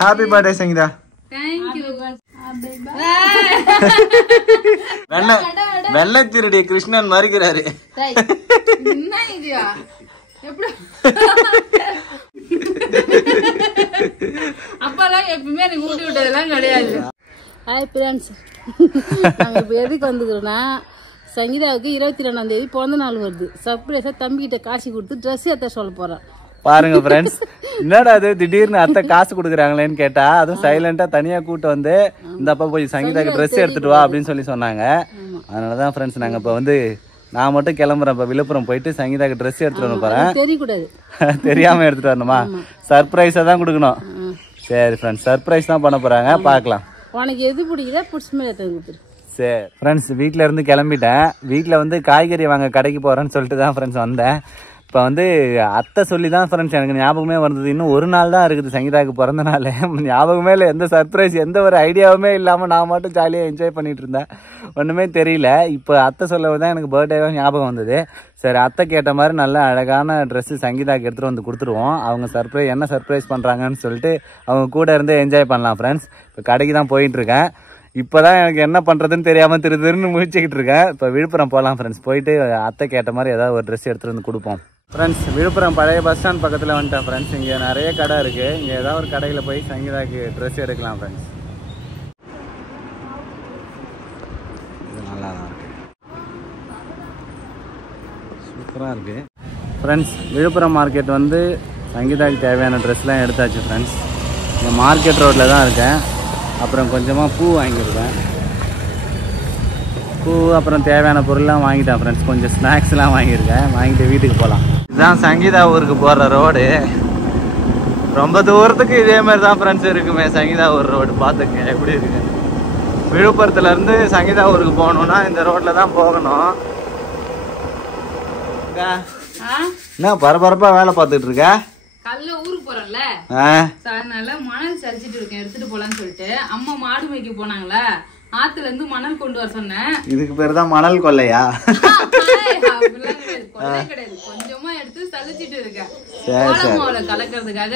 Happy birthday Sangeetha. வெள்ளத்திருடி கிருஷ்ணன் மறுக்கிறாரு. அப்பெல்லாம் எப்பவுமே எனக்கு ஊட்டி விட்டதெல்லாம் கிடையாது. ஹாய் ஃப்ரெண்ட்ஸ், நாங்கள் இப்போ எதுக்கு வந்துக்கிறோன்னா சங்கீதாவுக்கு 22ஆம் தேதி பிறந்த நாள் வருது. சர்ப்ரைஸா தம்பிக்கிட்ட காசு கொடுத்து ட்ரெஸ் ஏற்ற சொல்ல போறேன். பாருங்க ஃப்ரெண்ட்ஸ், என்னடா அது திடீர்னு அத்தை காசு கொடுக்குறாங்களேன்னு கேட்டா அதுவும் சைலண்டா தனியா கூட்டு வந்து இந்த அப்பா போய் சங்கீதாக்கு ட்ரெஸ் எடுத்துட்டு வா அப்படின்னு சொன்னாங்க. அதனாலதான் ஃப்ரெண்ட்ஸ் நாங்க இப்ப வந்து நான் மட்டும் கிளம்புறேன். இப்ப விழுப்புரம் போயிட்டு சங்கீதாக்கு ட்ரெஸ் எடுத்துட்டு வந்து போறேன். தெரியக்கூடாது, தெரியாம எடுத்துட்டு வரணுமா? சர்ப்ரைஸா தான் கொடுக்கணும். சரி ஃப்ரெண்ட்ஸ், சர்ப்ரைஸ் தான் பண்ண போறாங்க, பாக்கலாம். உனக்கு எது பிடிக்குதா புடிச்சுமே எடுத்து. சரி ஃப்ரெண்ட்ஸ், வீட்டில இருந்து கிளம்பிட்டேன். வீட்டில் வந்து காய்கறி வாங்க கடைக்கு போறேன்னு சொல்லிட்டு தான் ஃப்ரெண்ட்ஸ் வந்தேன். இப்போ வந்து அத்தை சொல்லி தான் ஃப்ரெண்ட்ஸ் எனக்கு ஞாபகமே வந்தது. இன்னும் ஒரு நாள் தான் இருக்குது சங்கீதாவுக்கு பிறந்த நாள். ஞாபகமே இல்லை, எந்த சர்ப்ரைஸ் எந்த ஒரு ஐடியாவுமே இல்லாமல் நான் மட்டும் ஜாலியாக என்ஜாய் பண்ணிட்டு இருந்தேன். ஒன்றுமே தெரியல. இப்போ அத்தை சொல்ல தான் எனக்கு பர்த்டேவாக ஞாபகம் வந்தது. சரி, அத்தை கேட்ட மாதிரி நல்ல அழகான ட்ரெஸ்ஸு சங்கீதாவுக்கு எடுத்துகிட்டு வந்து கொடுத்துருவோம். அவங்க என்ன சர்ப்ரைஸ் பண்ணுறாங்கன்னு சொல்லிட்டு அவங்க கூட இருந்து என்ஜாய் பண்ணலாம் ஃப்ரெண்ட்ஸ். இப்போ கடைக்கு தான் போயிட்டுருக்கேன். இப்போதான் எனக்கு என்ன பண்ணுறதுன்னு தெரியாமல் திருன்னு முழிச்சிக்கிட்டு இருக்கேன். இப்போ விழுப்புரம் போகலாம் ஃப்ரெண்ட்ஸ். போயிட்டு அத்தை கேட்ட மாதிரி ஏதாவது ஒரு ட்ரெஸ் எடுத்துகிட்டு வந்து கொடுப்போம் ஃப்ரெண்ட்ஸ். விழுப்புரம் பழைய பஸ் ஸ்டாண்ட் பக்கத்தில் வந்துட்டேன் ஃப்ரெண்ட்ஸ். இங்கே நிறைய கடை இருக்குது. இங்கே ஏதாவது ஒரு கடையில் போய் சங்கீதாக்கு ட்ரெஸ் எடுக்கலாம் ஃப்ரெண்ட்ஸ். இது நல்லா தான் இருக்குது, சூப்பராக இருக்குது ஃப்ரெண்ட்ஸ். விழுப்புரம் மார்க்கெட் வந்து சங்கீதாவுக்கு தேவையான ட்ரெஸ்லாம் எடுத்தாச்சு ஃப்ரெண்ட்ஸ். இங்கே மார்க்கெட் ரோட்டில் தான் இருக்கேன். அப்புறம் கொஞ்சமாக பூ வாங்கியிருக்கேன். பூ அப்புறம் தேவையான பொருள்லாம் வாங்கிட்டேன் ஃப்ரெண்ட்ஸ். கொஞ்சம் ஸ்நாக்ஸ்லாம் வாங்கியிருக்கேன். வாங்கிட்டு வீட்டுக்கு போகலாம். இதுதான் சங்கீதா ஊருக்கு போகிற ரோடு. ரொம்ப தூரத்துக்கு இதே மாதிரி தான் ஃப்ரெண்ட்ஸ் இருக்குமே சங்கீதா ஊர் ரோடு. பார்த்துங்க எப்படி இருக்கு. விழுப்புரத்துலேருந்து சங்கீதா ஊருக்கு போகணுன்னா இந்த ரோட்டில் தான் போகணும். என்ன பரபரப்பாக வேலை பார்த்துட்டு இருக்க? கல்ல ஊருக்கு போறேன்ல, அதனால மணல் சரிச்சிட்டு இருக்கேன், எடுத்துட்டு போலான்னு சொல்லிட்டு. அம்மா மாடு மேய்க்க போனாங்களா, ஆத்துல இருந்து மணல் கொண்டு வர சொன்னேன். இதுக்கு பேரு தான் மணல் கொள்ளையா? கொள்ளை கிடையாது, கொஞ்சமா எடுத்து சலிச்சிட்டு இருக்கேன் கோலமாவுல கலக்கிறதுக்காக.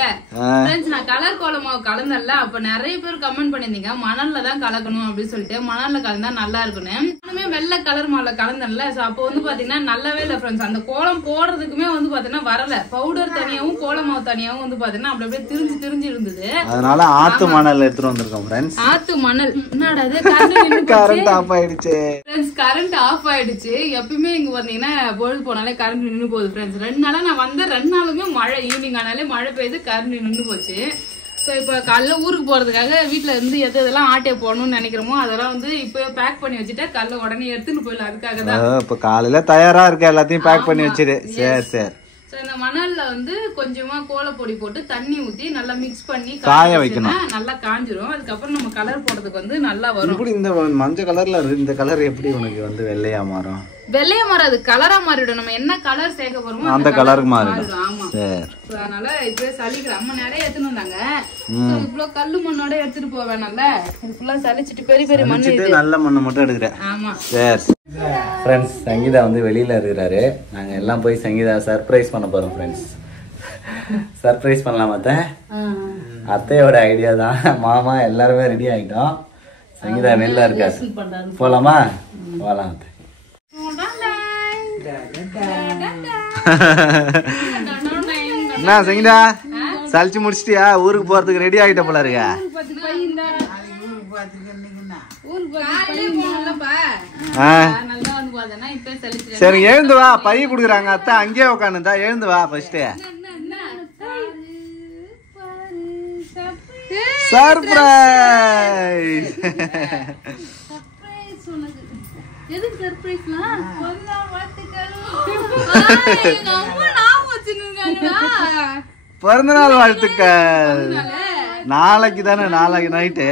நான் கலர் கோலமாவு கலந்தல்ல, அப்ப நிறைய பேர் கமெண்ட் பண்ணிருந்தீங்க மணல்ல தான் கலக்கணும் அப்படின்னு சொல்லிட்டு. மணல்ல கலந்தா நல்லா இருக்குன்னு. நானுமே வெள்ளை கலர் மாவுல கலந்தல்ல, அப்போ வந்து பாத்தீங்கன்னா நல்லாவே இல்ல ஃப்ரெண்ட்ஸ். அந்த கோலம் போடுறதுக்குமே வந்து பாத்தீங்கன்னா வரல. பவுடர் தனியாவும் கோலமாவு தனியாவும் வந்து பாத்தீங்கன்னா அப்படி அப்படியே திரிஞ்சு இருந்தது. அதனால ஆத்து மணல் எடுத்துட்டு வந்திருக்கோம் ஃப்ரெண்ட்ஸ். ஆத்து மணல் என்னடா கரண்ட் ஆஃப் ஆயிடுச்சு ஃப்ரெண்ட்ஸ். கரண்ட் ஆஃப் ஆயிடுச்சு. எப்பயுமே இங்க வந்தீங்கன்னா பொழுது போனாலே கரண்ட் நின்று போகுது ஃப்ரெண்ட்ஸ். 2 நாளா நான் வந்த 2 நாளுமே மழை. ஈவினிங் ஆனாலே மழை பெய்யுது, கரண்ட் நின்று போச்சு. ஸோ இப்போ காலைல ஊருக்கு போறதுக்காக வீட்டுல இருந்து எதெல்லாம் ஆட்டையை போடணும்னு நினைக்கிறோமோ அதெல்லாம் வந்து இப்போ பேக் பண்ணி வச்சுட்டு காலைல உடனே எடுத்துட்டு போயிடலாம். அதுக்காக தான் இப்போ காலையில தயாரா இருக்க, எல்லாத்தையும் பேக் பண்ணி வச்சிரு. சரி சரி. இந்த மணல்ல வந்து கொஞ்சமா கோலப்பொடி போட்டு தண்ணி ஊத்தி நல்லா மிக்ஸ் பண்ணி காய வைக்கணும். நல்லா காஞ்சிரும். அதுக்கப்புறம் நம்ம கலர் போடுறதுக்கு வந்து நல்லா வரும். இப்படி இந்த மஞ்சள் கலர்ல இந்த கலர் எப்படி உனக்கு வந்து வெள்ளையா மாறும்? வெள்ளையா மாறாது, கலரா மாறிடும். நம்ம என்ன கலர் சேர்க்க போறோமோ அந்த கலருக்கு மாறிடும். ஆமா. அதனால இப்பவே சலிக்கிறேன். அம்மா நிறைய எடுத்துட்டு வந்தாங்க. இவ்வளவு கல்லு மண்ணோட எடுத்துட்டு போவேனால ஃபுல்லா சலிச்சிட்டு பெரிய பெரிய மண்ணு நல்ல மண்ணு மட்டும் எடுக்கிறேன். ஆமா. சரி ஃப்ரெண்ட்ஸ், சங்கீதா வந்து வெளியில இருக்கிறாரு. நாங்க எல்லாம் போய் சங்கீதா சர்ப்ரைஸ் பண்ண போறோம் ஃப்ரெண்ட்ஸ். சர்ப்ரைஸ் பண்ணலாம் அத்தையோட ஐடியா தான். மாமா எல்லாருமே ரெடி ஆகிட்டோம். சங்கீதா வெளில இருக்காரு. போலாமா? போலாம். என்ன சங்கீதா சலிச்சு முடிச்சிட்டியா? ஊருக்கு போறதுக்கு ரெடி ஆகிட்ட போல இருக்க. சரி எழுந்து வா, பை குடுக்குறாங்க அத்தை. அங்கேயே உட்காந்துதா, எழுந்து வா. First surprise. பிறந்தநாள் வாழ்த்துக்கள். நாளைக்கு தானே, நாளைக்கு நைட்டு.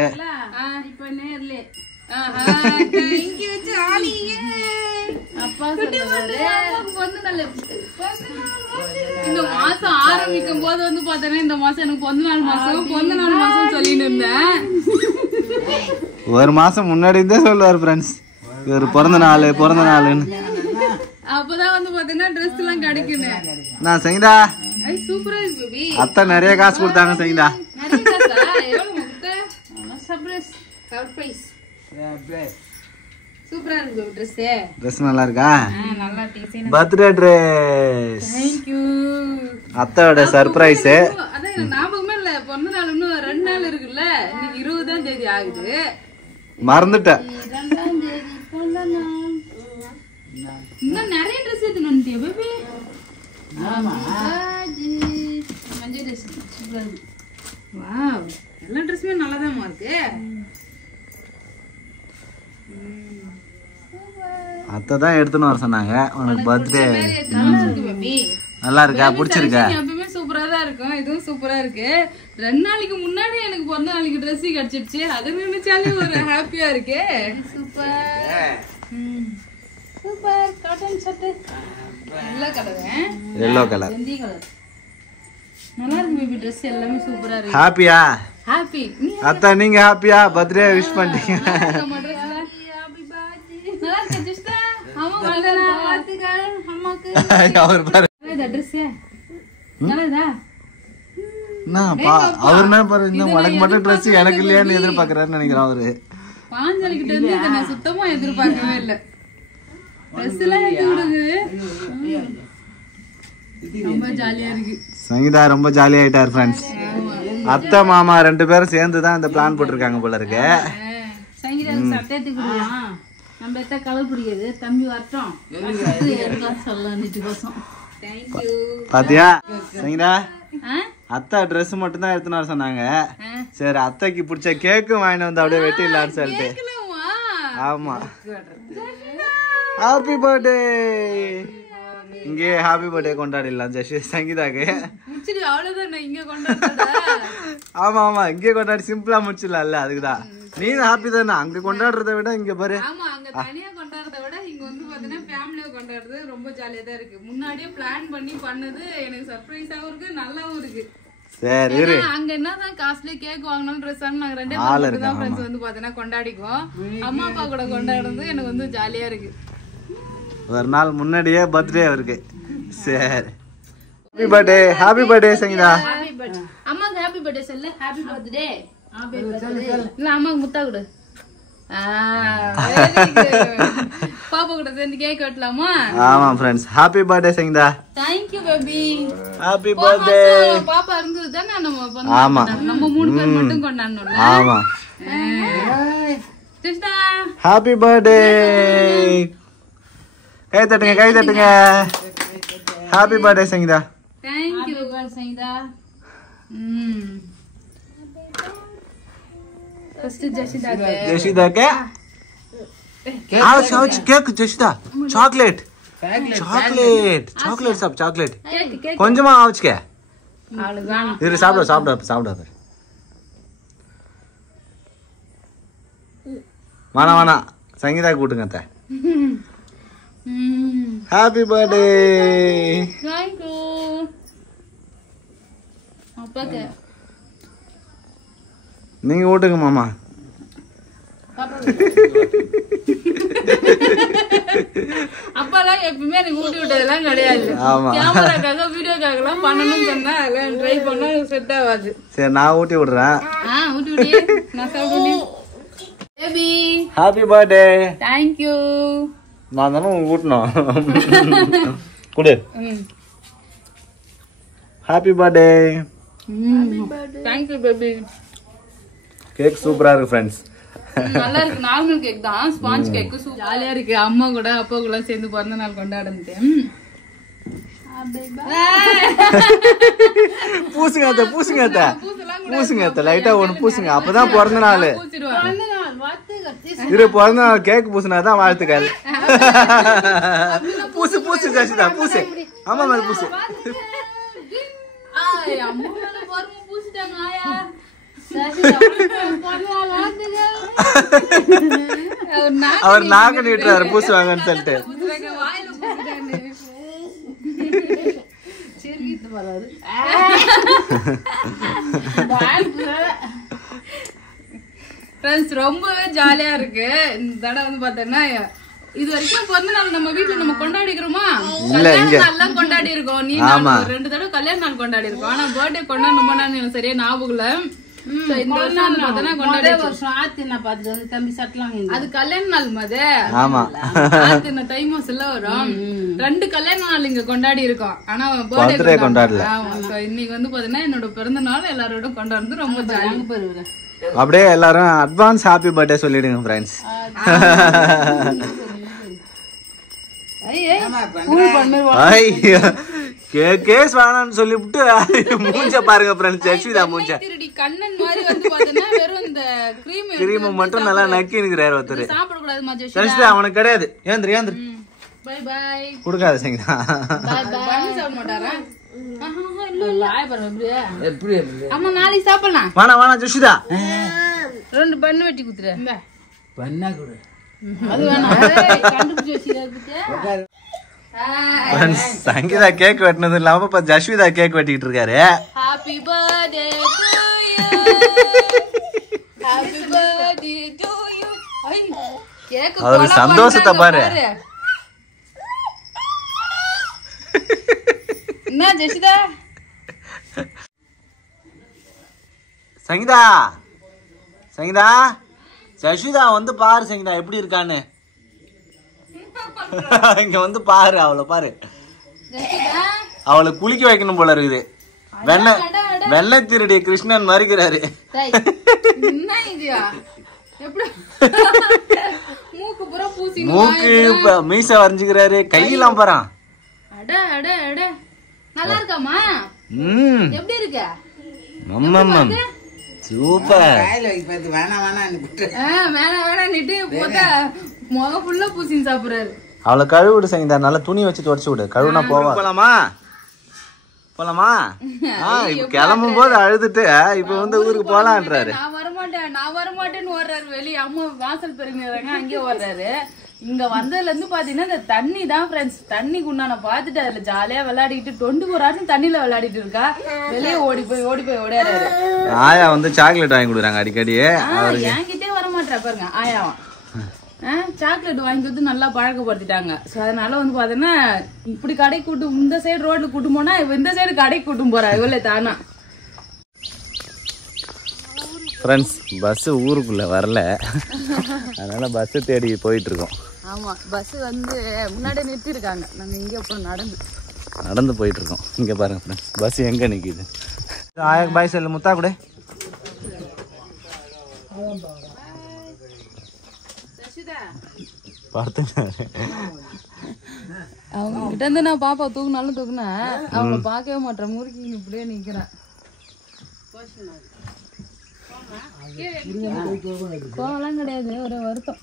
இந்த மாசம் ஆரம்பிக்கும் போது வந்து பாத்தீங்கன்னா இந்த மாசம் எனக்கு பிறந்த நாள் மாசம் சொல்லிட்டு இருந்தேன். ஒரு மாசம் முன்னாடி இருந்தே சொல்லுவாரு ஃப்ரெண்ட்ஸ், ஒரு பிறந்த நாளுன்னு. அப்பதான் வந்து பாத்தீங்கன்னா ட்ரெஸ் எல்லாம் கிடைக்கும். நான் சங்கீதா ஐ சூப்பரா இருக்கு பேபி. அத்தை நிறைய காசு கொடுத்தாங்க சங்கீதா. நிறைய காசா? எவ்வளவு கொடுத்த? சர்ப்ரைஸ். சூப்பரா இருக்கு Dress. Dress நல்லா இருக்கா? நல்லா design. Birthday Dress. Thank you. அத்தையோட சர்ப்ரைஸ். அதான் எனக்கு ஞாபகமே இல்ல. பிறந்த நாள் இன்னும் 2 நாள் இருக்குல்ல. இன்னைக்கு 20ஆம் தேதி ஆகுது. மறந்துட்டேன். 2ஆம் தேதி போலனா. இன்னும் நிறைய Dress எடுத்து வந்துட்டியா பேபி? ஆமா. மஞ்சள் Dress சூப்பரா இருக்கு. வாவ். எல்லா Dressமே நல்லாதான்மா இருக்கு. அத்தை தான் எடுத்துன்னு வர சொன்னாங்க. உனக்கு பர்த்டே நல்லா இருக்கு பேபி. நல்லா இருக்கா? பிடிச்சிருக்கா? எப்பவுமே சூப்பரா தான் இருக்கும். இதுவும் சூப்பரா இருக்கு. 2 நாளைக்கு முன்னாடி எனக்கு பிறந்த நாளைக்கு Dress கிடைச்சிருச்சு. அது நினைச்சாலே ஒரு ஹாப்பியா இருக்கு. சூப்பர். Super cotton shirt. நல்ல கலர். yellow colour. வெந்தய கலர். நல்லா இருக்கு பேபி. Dress எல்லாமே சூப்பரா இருக்கு. ஹாப்பியா? ஹாப்பி. அத்தை நீங்க ஹாப்பியா? பர்த்டே விஷ் பண்ணிட்டீங்க. நம்ம Dress ஹாப்பி பர்த்டே. நல்லா இருக்கு ஜஸ்டா. அம்மா வந்தனா வாழ்த்துக்கள் அம்மாக்கு. அவர் பாரு. இந்த Dress நல்லதா? அவர் என்ன பாரு, இந்த உனக்கு மட்டும் Dress எனக்கு இல்லையான்னு எதிர்பார்க்கறாருன்னு நினைக்கிறேன் அவரு. பாஞ்சாலி கிட்ட இருந்து இதை நான் சுத்தமா எதிர்பார்க்கவே இல்ல. Dress எல்லாம் எடுத்து விடுது. ரொம்ப ஜாலியா இருக்கு. சங்கீதா ரொம்ப ஜாலியா ஆயிட்டார் ஃப்ரெண்ட்ஸ். அத்தை மாமா 2 பேரும் சேர்ந்து தான் இந்த பிளான் போட்டிருக்காங்க போல இருக்கு. சங்கீதாவுக்கு சட்டை எடுத்துக்கலாம். நம்ம எத்த கலர் பிடிக்காது. தம்பி வரட்டும். சொல்லலாம். தேங்க்யூ. பாத்தியா சங்கீதா? அத்தை Dress மட்டும் தான் எடுத்துன்னு வர சொன்னாங்க. சரி அத்தைக்கு பிடிச்ச கேக்கும் வாங்கிட்டு வந்து அப்படியே வெட்டிடலான்னு சொல்லிட்டு. ஆமா. Happy birthday. இங்கே ஹாப்பி பர்த்டே கொண்டாடிடலாம் ஜெஷி சங்கீதாக்கு. ஆமா ஆமா இங்கே கொண்டாடி சிம்பிளா முடிச்சிடலாம்ல. அதுக்குதான் நீ ஹாப்பி தானே. அங்க கொண்டாடுறத விட இங்க பாரு. ஆமா அங்க தனியா கொண்டாடுறத விட இங்க வந்து பாத்தீங்கன்னா ஃபேமிலியா கொண்டாடுறது ரொம்ப ஜாலியா தான் இருக்கு. முன்னாடியே பிளான் பண்ணி பண்ணது எனக்கு சர்ப்ரைஸாவும் இருக்கு, நல்லாவும் இருக்கு. சரி இரு. அங்க என்னதான் காஸ்ட்லி கேக் வாங்கணும் Dress நாங்க 2 பேரும் தான் ஃப்ரெண்ட்ஸ் வந்து பாத்தீங்கன்னா கொண்டாடிக்குவோம். அம்மா அப்பா கூட கொண்டாடுறது எனக்கு வந்து ஜாலியா இருக்கு. ஒரு நாள் முன்னாடியே பர்த்டே அவருக்கு. சரி happy birthday. Happy birthday Sangeetha. அம்மாக்கு ஹாப்பி பர்த்டே சொல்லு. Happy birthday. இல்ல அம்மாக்கு முத்தா கொடு. பாப்பா கூட சேர்ந்து கேக் வெட்டலாமா? ஆமா friends happy birthday Sangeetha. Thank you baby. Happy birthday. பாப்பா இருந்தது தானே நம்ம நம்ம 3 பேர் மட்டும் கொண்டாடணும்ல. ஆமா. Krishna happy birthday. கை தட்டுங்க கை தட்டுங்க. Happy birthday Sangeetha. Thank you Sangeetha. First Jeshitha cake. ouch cake Jeshitha. Chocolate சாப் சாக்லேட். கொஞ்சமா ouch கே. இரு சாப்பிடு. வானா சங்கீதா கூட்டுங்க அத்தை. Happy birthday. Thank you. அப்பாக்கு நீங்க ஊட்டுங்க மாமா. அப்பெல்லாம் எப்பவுமே எனக்கு ஊட்டி விட்டதெல்லாம் கிடையாது. கேமராக்காக வீடியோக்காக எல்லாம் பண்ணணும்னு சொன்னா எல்லாம் ட்ரை பண்ணா செட் ஆகாது. சரி நான் ஊட்டி விடுறேன். ஊட்டி விடியே நான் சாப்பிடுறேன். Baby happy birthday. Thank you. நான் தானே ஊட்டணும். குடு. Happy birthday. Thank you baby. Cake சூப்பரா இருக்கு ஃப்ரெண்ட்ஸ். நல்லா இருக்கு. நார்மல் கேக் தான். ஸ்பாஞ்ச் கேக் ஜாலியா இருக்கு. அம்மா கூட அப்பா கூட சேர்ந்து பிறந்த நாள் கொண்டாடுறது. பூசுங்க லைட்டா ஒண்ணு பூசுங்க. அப்பதான் பிறந்த நாள். இரு பிறந்த நாள் கேக் பூசினாதான் வாழ்த்துக்கள். பூசு ஜாஷிதா பூசு. அம்மா மேல பூசு. அவர் நாக்க நீட்டுறாரு பூசுவாங்கன்னு சொல்லிட்டு. ரொம்பவே ஜாலியா இருக்கு. இந்த தடவை வந்து பாத்தீங்கன்னா இது வரைக்கும் பிறந்த நாள் நம்ம வீட்டுல நம்ம கொண்டாடிக்கிறோமா? நல்லா கொண்டாடி இருக்கோம். நீ 2 தடவை கல்யாண நாள் கொண்டாடி இருக்கோம். ஆனா பர்த்டே கொண்டாடணுமா எனக்கு சரியா ஞாபகம் இல்ல. இந்த வருஷம் கொண்டாடி வருஷம் ஆத்தின பாத்துட்டு வந்து தம்பி சட்டலாம் அது கல்யாண நாள் மத. ஆமா ஆத்தின தை மாசம்ல வரும். 2 கல்யாண நாள் இங்க கொண்டாடி இருக்கோம். ஆனா பர்த்டே கொண்டாடல. இன்னைக்கு வந்து பாத்தீங்கன்னா என்னோட பிறந்த நாள் எல்லாரோட கொண்டாடுறது ரொம்ப ஜாலியா போயிருவேன். அப்படியே எல்லாரும் அட்வான்ஸ் ஹாப்பி பர்த்டே சொல்லிடுங்க ஃப்ரெண்ட்ஸ். கேஸ் வேணாம்னு சொல்லிவிட்டு மூஞ்ச பாருங்க ஃப்ரெண்ட்ஸ். ஜெஸ்விதா மூஞ்ச கண்ணன் மாதிரி வந்து பாத்தீங்கன்னா வெறும் இந்த கிரீம் மட்டும் நல்லா நக்கி நிக்கிறாரு ஒருத்தர். சாப்பிட கூடாது ஜெஸ்விதா அவனுக்கு கிடையாது. ஏந்திரு ஏந்திரு. பை பை குடுக்காத சங்கீதா. பை பை சாப்பிட மாட்டாரா? எப்படி அம்மா நாளைக்கு சாப்பிடலாம். வாணா வாணா ஜெஸ்விதா 2 பண்ணு வெட்டி குத்துறேன். பண்ணா கூட அது வேணாம். கண்டுபிடிச்சு சங்கீதா கேக் வெட்டினது இல்லாம இப்ப ஜஸ்விதா கேக் வெட்டிட்டு இருக்காரு. Happy birthday to you. Happy birthday to you. Cake அவரு சந்தோஷத்தை பாரு. என்ன ஜெசிதா? சங்கீதா சங்கீதா ஜஸ்விதா வந்து பாரு சங்கீதா எப்படி இருக்கான்னு. இங்க வந்து பாரு அவளை பாரு. அவளை குளிக்க வைக்கணும் போல இருக்குது. வெள்ளை திருடி கிருஷ்ணன் மறிக்கிறாரு. மூக்கு மீச வரைஞ்சுக்கிறாரு. கையெல்லாம் பாரு. நல்லா இருக்காமா? எப்படி இருக்க? சூப்பர். அவளை கழுவிடு சங்கீதா. நல்லா துணி வச்சு துடைச்சு விடு. கழுவுனா போவா. போலாமா போலாமா? கிளம்பும் போது அழுதுட்டு இப்ப வந்து ஊருக்கு போலான்றாரு. நான் வரமாட்டேன்னு ஓடுறாரு வெளியே. அம்மா வாசல் பெருங்கிறாங்க அங்கே ஓடுறாரு. இங்க வந்ததுல இருந்து பாத்தீங்கன்னா இந்த தண்ணி தான் ஃப்ரெண்ட்ஸ். தண்ணிக்கு உண்டான பாத்துட்டு அதுல ஜாலியா விளையாடிட்டு 24 hours தண்ணியில விளையாடிட்டு இருக்கா. வெளியே ஓடி போய் ஓடியாரு. ஆயா வந்து சாக்லேட் வாங்கி கொடுக்குறாங்க அடிக்கடி. என்கிட்டே வரமாட்டா பாருங்க ஆயாவும். சாக்லேட் வாங்கி கொடுத்து நல்லா பழக்கப்படுத்திட்டாங்க. சோ அதனால வந்து பாத்தீங்கன்னா இப்படி கடைக்கு கூட்டும் இந்த சைடு ரோட்ல கூட்டும் போனா இந்த சைடு கடைக்கு கூட்டும் போறா இவ்வளவு தானா. ஃப்ரெண்ட்ஸ் பஸ் ஊருக்குள்ள வரல. அதனால பஸ் தேடி போயிட்டு இருக்கோம். ஆமா பஸ் வந்து முன்னாடி நிறுத்தி இருக்காங்க. நாங்க இங்க அப்புறம் நடந்து போயிட்டு இருக்கோம். இங்க பாருங்க ஃப்ரெண்ட்ஸ் பஸ் எங்க நிக்குது. ஆயா பாய் சொல்லு. முத்தா கூட அவங்க கிட்ட இருந்து நான் பாப்பா தூக்குனாலும் தூக்குனேன். அவங்க பாக்கவே மாட்டேன். முறுக்கி இப்படியே நிக்கிறேன். கோவம்லாம் கிடையாது. ஒரு வருத்தம்.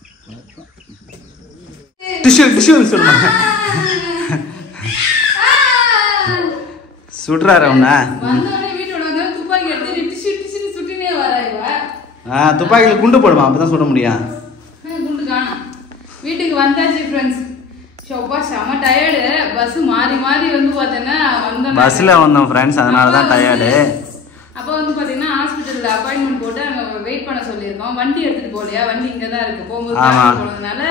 சுடுறாரு அவனா. துப்பாக்கியில குண்டு போடுவான். அப்பதான் சுட முடியும். குண்டு காணோம். வீட்டுக்கு வந்தாச்சு ஃப்ரெண்ட்ஸ். செம டயர்டு. பஸ் மாறி மாறி வந்து பாத்தீங்கன்னா பஸ்ல வந்தோம் ஃப்ரெண்ட்ஸ். அதனாலதான் டயர்டு. அப்ப வந்து பாத்தீங்கன்னா ஹாஸ்பிட்டல்ல அப்பாயின்மெண்ட் போட்டு அங்க வெயிட் பண்ண சொல்லியிருக்கோம். வண்டி எடுத்துட்டு போலையா? வண்டி இங்கதான் இருக்கு. போகும்போது போனதுனால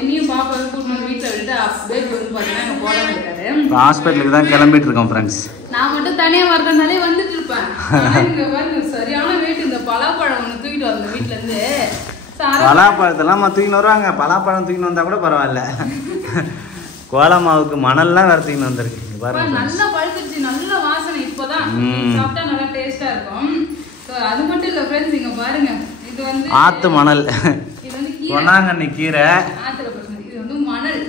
என்னையும் பாப்பாவை கூட்டு வந்து வீட்டுல விட்டு அப்படியே வந்து பாத்தீங்கன்னா அங்க போடாம இருக்காரு. ஹாஸ்பிட்டலுக்கு தான் கிளம்பிட்டு இருக்கோம் ஃப்ரெண்ட்ஸ். நான் மட்டும் தனியா வரதுனாலே வந்துட்டு இருப்பேன். இங்க பாருங்க சரியான வெயிட். இந்த பலாப்பழம் ஒண்ணு தூக்கிட்டு வந்தேன் வீட்டுல இருந்து. பலாப்பழத்தெல்லாம் தூக்கின்னு வருவாங்க. பலாப்பழம் தூக்கின்னு வந்தா கூட பரவாயில்ல. கோலமாவுக்கு மணல்லாம் வேற தூக்கின்னு வந்திருக்கு. நல்லா பழுத்துருச்சு. நல்ல வாசனை. இப்பதான் சாப்பிட்டா நல்லா டேஸ்டா இருக்கும். அது மட்டும் இல்ல ஃப்ரெண்ட்ஸ் இங்க பாருங்க. இது வந்து ஆத்து மணல். இது வந்து பொன்னாங்கண்ணி கீரை. ஆத்துல பசங்க. இது வந்து மணல்.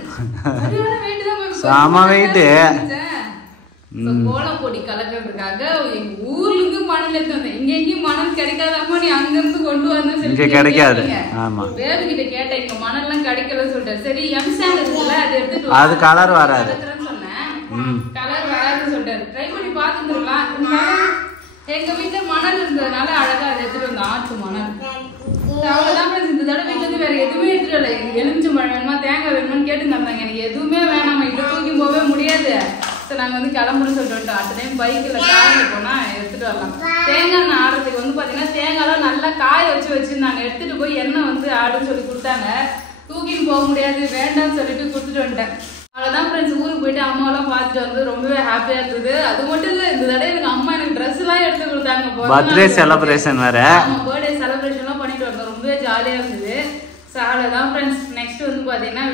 சரியான வெயிட் தான். சாம வெயிட். கோலப்பொடி கலக்கிறதுக்காக எங்க ஊர்ல இருந்து மணல் எடுத்து வந்தேன். இங்க எங்கேயும் மணல் கிடைக்காதாமா? நீ அங்க இருந்து கொண்டு வந்தா கிடைக்காது. ஆமா வேறு கிட்ட கேட்டேன். இங்க மணல் எல்லாம் கிடைக்கலன்னு சொல்லிட்டேன். சரி எம்சாண்ட் இருக்குல்ல அது எடுத்துட்டு அது கலர் வராது சொன்னேன். கலர் வராதுன்னு சொல்லிட்டாரு. ட்ரை பண்ணி பாத்துக்கலாம். எங்க வீட்டுல மணல் இருந்ததுனால அழகா அதை எடுத்துட்டு வந்த ஆத்து மணல். அவ்வளவுதான் இந்த தடவை வீட்டுல இருந்து வேற எதுவுமே எடுத்துட்டு வரல. எலுமிச்சம் பழம் வேணுமா தேங்காய் வேணுமான்னு கேட்டு தந்தாங்க. எனக்கு எதுவுமே வேணாமா. இதை தூக்கி போகவே முடியாது. நாங்க வந்து கிளம்புறோம்னு சொல்லிட்டு அடுத்த டைம் பைக்ல கார்ல போனா எடுத்துட்டு வரலாம். தேங்காய் ஆடுறதுக்கு வந்து பாத்தீங்கன்னா தேங்காய்லாம் நல்லா காய வச்சிருந்தாங்க. எடுத்துட்டு போய் எண்ணெய் வந்து ஆடுன்னு சொல்லி கொடுத்தாங்க. தூக்கிட்டு போக முடியாது வேண்டாம்னு சொல்லிட்டு கொடுத்துட்டு வந்துட்டேன். அவ்வளவுதான் ஃப்ரெண்ட்ஸ். ஊருக்கு போயிட்டு போயிட்டு அம்மாவெல்லாம் பார்த்துட்டு வந்து ரொம்பவே ஹாப்பியா இருந்தது. அது மட்டும் இல்ல, இந்த தடவை எனக்கு அம்மா எனக்கு ட்ரெஸ் எல்லாம் எடுத்து கொடுத்தாங்க. பர்த்டே செலிப்ரேஷன் வேற. பர்த்டே செலிப்ரேஷன் எல்லாம் பண்ணிட்டு வந்தோம். ரொம்பவே ஜாலியா இருந்தது. ஸோ அவ்வளோதான் ஃப்ரெண்ட்ஸ். நெக்ஸ்ட் வந்து பாத்தீங்கன்னா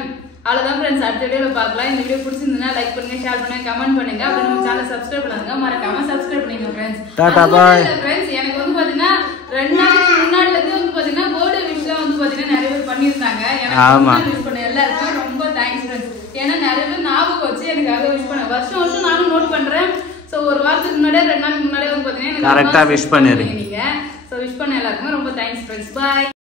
அவ்வளோதான் ஃப்ரெண்ட்ஸ். அடுத்த வீடியோல பார்க்கலாம். இந்த வீடியோ பிடிச்சிருந்தா லைக் பண்ணுங்க, ஷேர் பண்ணுங்க, கமெண்ட் பண்ணுங்க. அப்புறம் நம்ம சேனல் சப்ஸ்கிரைப் பண்ணுங்க, மறக்காம சப்ஸ்கிரைப் பண்ணிக்கோங்க ஃப்ரெண்ட்ஸ். Tata bye friends. எனக்கு வந்து பாத்தீங்கன்னா 2 நாளைக்கு முன்னாடில இருந்து வந்து பாத்தீங்கன்னா பர்த்டே விஷயம் வந்து பாத்தீங்கன்னா நிறைய பேர் பண்ணிருந்தாங்க. எனக்கு விஷ் பண்ண எல்லாருக்கும் ரொம்ப தேங்க்ஸ் ஃப்ரெண்ட்ஸ். ஏன்னா நிறைய பேர் ஞாபகம் வச்சு எனக்காக விஷ் பண்ண வருஷம் வருஷம் நானும் நோட் பண்றேன். ஸோ ஒரு வாரத்துக்கு முன்னாடியே 2 நாளைக்கு முன்னாடியே வந்து பாத்தீங்கன்னா கரெக்டா விஷ் பண்ணிருக்கீங்க நீங்க. ஸோ விஷ் பண்ண எல்லாருக்குமே ரொம்ப தேங்க்ஸ் ஃப்ரெண்ட்ஸ். பாய்.